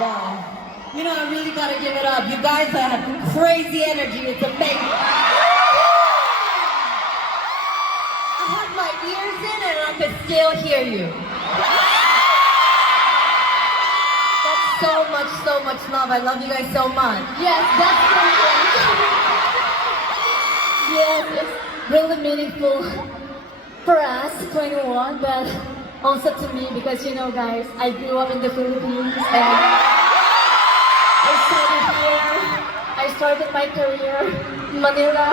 Wow. You know, I really gotta give it up. You guys have crazy energy. It's amazing. I have my ears in and I can still hear you. That's so much love. I love you guys so much. Yes, that's correct. Yes, it's really meaningful for us, 21, but also to me because you know guys, I grew up in the Philippines and I started here. I started my career in Manila.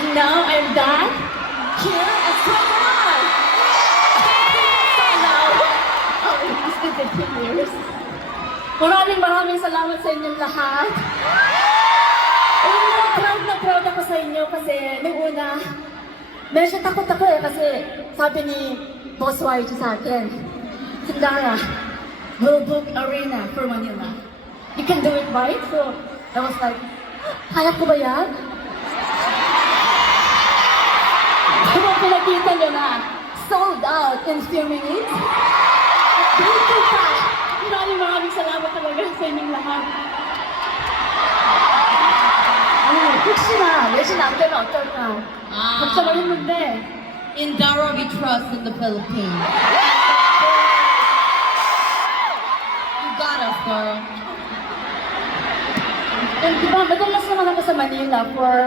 And now I'm back here at 21. So now, it's been 15 years. Maraming salamat sa inyong lahat. Na proud ako sa inyo kasi nung una, medyo takot ako kasi sabi ni Boss YG sa akin, Sindara, we'll book arena for Manila. You can do it, right? So, I was like, kaya ko ba yan? Kung pinakita nyo na, sold out in few minutes. Thank you pa! Maraming salamat talaga sa inyong lahat. 혹시나 내신 안 되면 어떨까 걱정을 했는데 In Dara we trust in the Philippines. You got us, girl. And diba, madalas naman ako sa Manila for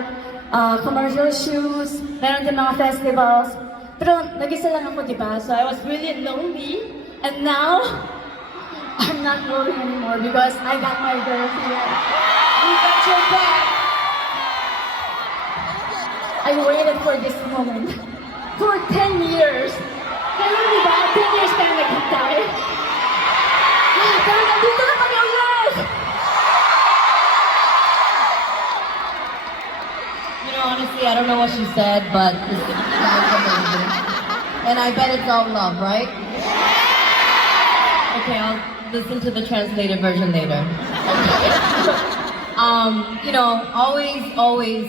commercial shoots, meron din mga festivals. Pero nag-isa lang ako, diba? So I was really lonely. And now, I'm not lonely anymore because I got my girl here. We got your back. I waited for this moment for 10 years. Kaya diba, 10 years tayo naghintay. Kaya nandito na kami ulit! You know, honestly, I don't know what she said, but this sounds amazing. And I bet it's all love, right? Okay, I'll listen to the translated version later. You know, always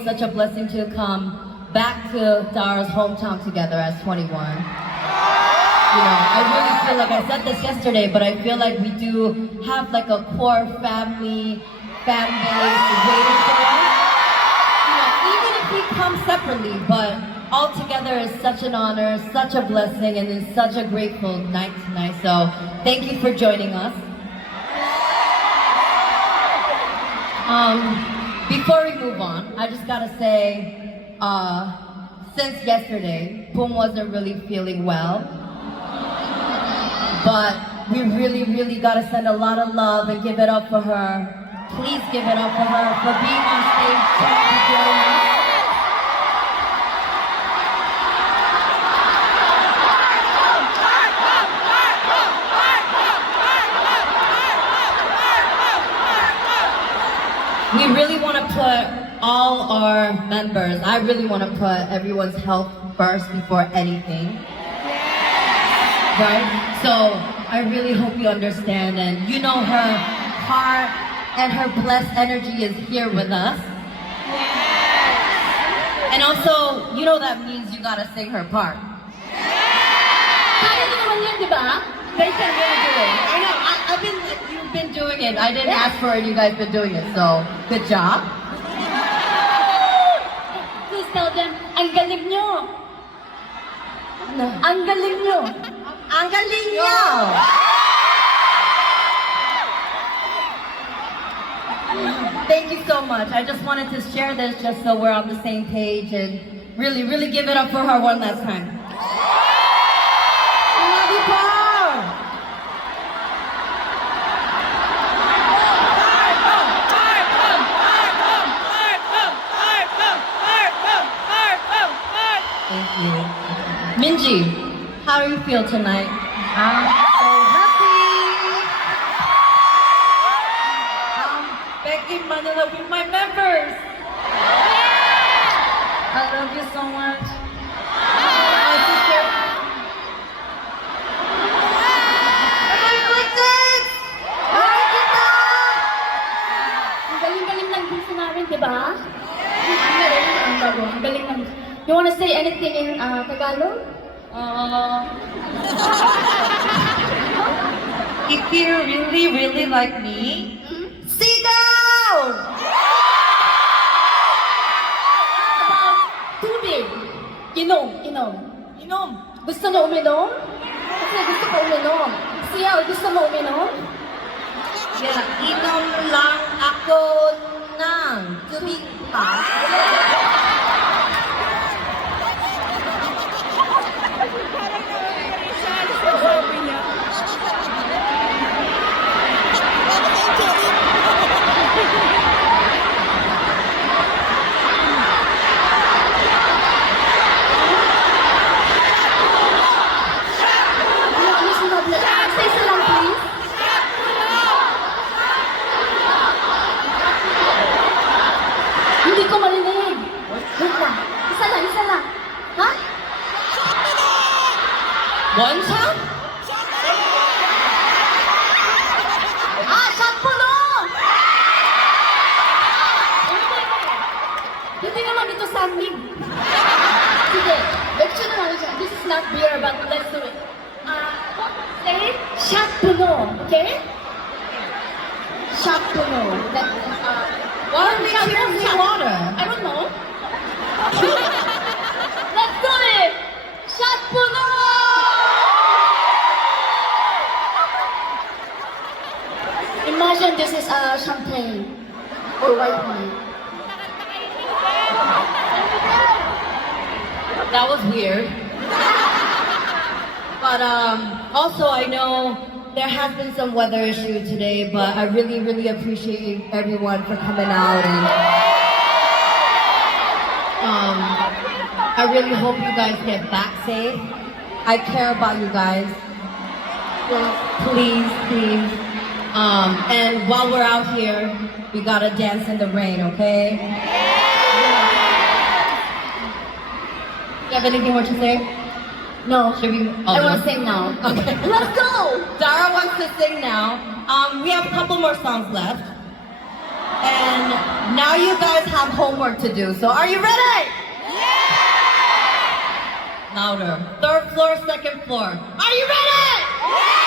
such a blessing to come back to Dara's hometown together as 21. You know, I really feel like I said this yesterday, but I feel like we do have like a core family, fan base waiting for us. You know, even if we come separately, but all together is such an honor, such a blessing, and it's such a grateful night tonight. So thank you for joining us. Before we move on, I just gotta say, since yesterday, Boom wasn't really feeling well. But we really gotta send a lot of love and give it up for her. Please give it up for her for being on stage trying to join us. We really want to put all our members, I really want to put everyone's health first before anything. Right? So I really hope you understand, and you know her heart and her blessed energy is here with us. And also, you know that means you gotta sing her part. Kaya nyo naman yan, di ba? They can really do it. I know, you've been doing it. I didn't ask for it, you guys been doing it, so good job. Please tell them, ang galing nyo! No. Ang galing nyo! Ang galing nyo! Thank you so much. I just wanted to share this just so we're on the same page and really give it up for her one last time. I love you, Paul! Thank you. Minji, how do you feel tonight? I'm so happy. I'm back in Manila with my members. I love you so much. My sister. Ang galing-galing ng gusto namin, di ba? Ang galing ng bago. Ang galing ng... You wanna say anything in Tagalog? If you really like me, sit down! About tubig. Inom. Inom. Gusto mo uminom? Kasi gusto ko uminom. Siya, gusto mo uminom? Yeah, inom lang ako ng tubig pa. Say isa lang, please. Hindi ko marinig. Wait lang. Isa lang. Ha? One shot? Shot puno! Hindi naman ito sanding. Sige, lecture na lang siya. This is not beer, but let's do it. Say it, shot puno, okay? Shot puno. Why are we drinking water? I don't know. Let's do it! Shot puno! Imagine this is champagne or white wine. That was weird. But also I know there has been some weather issue today, but I really appreciate everyone for coming out, and I really hope you guys get back safe. I care about you guys. Please. And while we're out here, we gotta dance in the rain, okay? You have anything more to say? No, Should we? I want to sing now. Okay. Let's go! Dara wants to sing now. We have a couple more songs left. And now you guys have homework to do. So are you ready? Yeah! Louder. Third floor, second floor. Are you ready? Yeah!